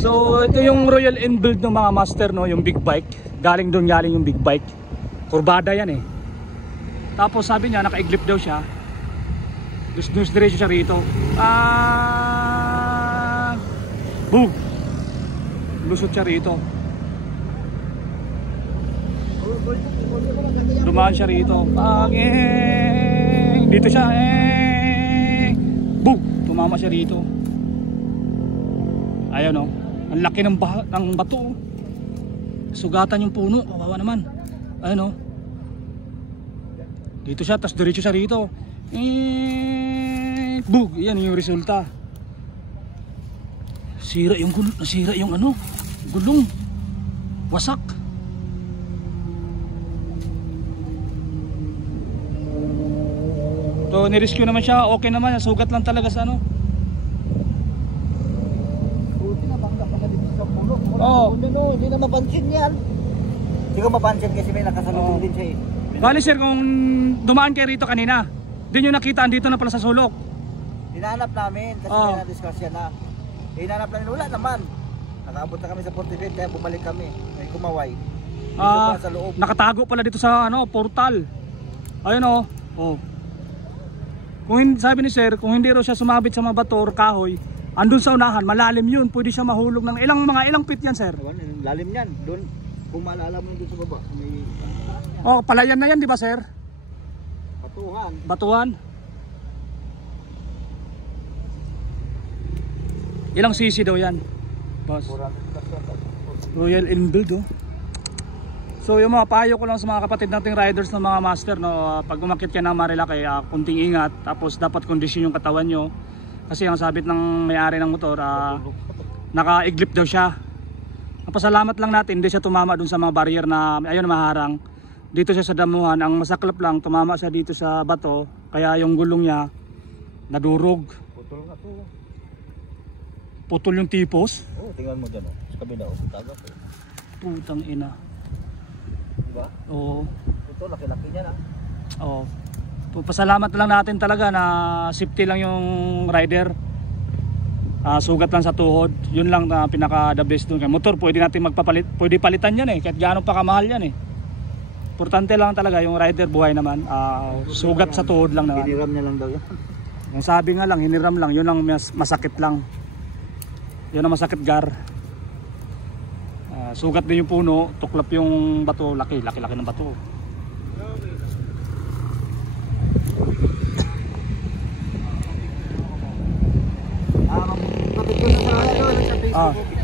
So ito yung Royal Enfield ng mga master, no, yung big bike. Galing yung big bike. Kurbada yan eh. Tapos sabi niya naka-iglip daw siya. Dus diretso siya rito. Boom. Lusot siya rito. Dumaan siya rito. Dito siya. Boom. Tumama siya rito. Ayun oh. Ang laki ng bato oh. Sugatan yung puno. Kawawa naman. Ayun oh. Dito siya, tas diretso siya rito. Bug, yan yung resulta. Nasira yung ano, gulong. Wasak. So ni-rescue naman siya, okay naman, sugat lang talaga sa ano. Buti na bangga pala dito sa puno. Oo. Hindi na mapansin yan. Hindi ko mapansin kasi may nakasalubong din siya eh. Bali sir, kung dumaan kayo rito kanina, di nyo nakita, andito na pala sa sulok. Hinahanap namin kasi may na-discuss yan na. Hinahanap namin, wala naman. Nakaabot na kami sa 45 kaya bumalik kami. May kumaway. Sa loob. Nakatago pala dito sa ano, portal. Ayun oh. Oh. Sabi ni sir, kung hindi raw siya sumabit sa mga bato or kahoy, andun sa unahan, malalim yun. Pwede siya mahulog ng ilang feet yan sir? Lalim yan. Doon, kung maalala mo doon sa baba, may... Oh, palayan na yan, di ba sir? Batuhan. Ilang cc daw yan? Boss. Royal Enfield oh. So yung mga payo ko lang sa mga kapatid nating riders ng mga master, no, pag umakyat ka ng Marilaki, kunting ingat, tapos dapat kondisyon yung katawan nyo. Kasi ang sabit ng may-ari ng motor, naka-iglip daw siya. Pasalamat lang natin, hindi siya tumama dun sa mga barrier na ayun maharang. Dito siya sa damuhan, ang masaklap lang, tumama siya dito sa bato, kaya yung gulong niya nadurog. Putol nga to. Putol yung tipos. Oh, tingnan mo dyan oh. Sa kabila oh, tagap oh. Putang ina. Diba? Oo. Ito, laki-laki niya na. Oo. Pasalamat lang natin talaga na safety lang yung rider. Sugat lang sa tuhod. Yun lang na pinaka the best dun. Motor pwede natin magpapalit, pwede palitan yan eh, kahit gaano pa kamahal yan eh. Importante lang talaga yung rider buhay naman. Sugat sa tuhod lang naman. Hiniram niya lang daw yan. Yung sabi nga lang, hiniram lang, yun lang masakit lang. Yun ang masakit gar. Sugat din yung puno, tuklap yung bato, laki ng bato. Kapit ko na sa Facebook.